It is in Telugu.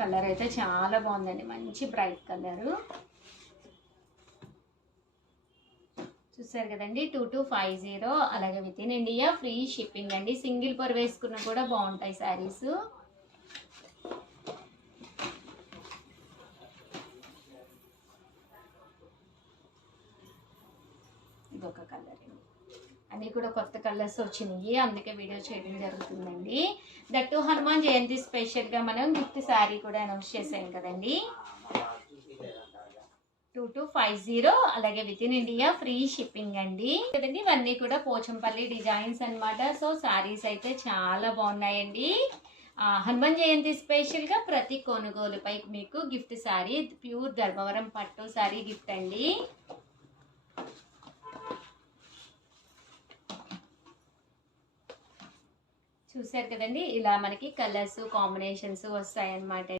కలర్ అయితే చాలా బాగుందండి, మంచి బ్రైట్ కలరు. చూసారు కదండి, 2250. అలాగే with in India free shipping అండి. సింగిల్ పర్ వేసుకున్న కూడా బాగుంటాయి శారీస్. ఇదొక కలర్ అండి, అన్నీ కూడా కొత్త కలర్స్ వచ్చినాయి, అందుకే వీడియో చేయడం జరుగుతుందండి. దట్టు హనుమాన్ జయంతి స్పెషల్గా మనం గిఫ్ట్ శారీ కూడా అనౌన్స్ చేసాం కదండి. 2250. అలాగే with in India free shipping అండి కదండి. ఇవన్నీ కూడా పోచంపల్లి డిజైన్స్ అన్నమాట. సో శారీస్ అయితే చాలా బాగున్నాయండి. హనుమాన్ జయంతి స్పెషల్గా ప్రతి కొనుగోలుపై మీకు గిఫ్ట్ శారీ, ప్యూర్ ధర్మవరం పట్టు శారీ గిఫ్ట్ అండి. చూసారు కదండి, ఇలా మనకి కలర్స్ కాంబినేషన్స్ వస్తాయన్నమాట.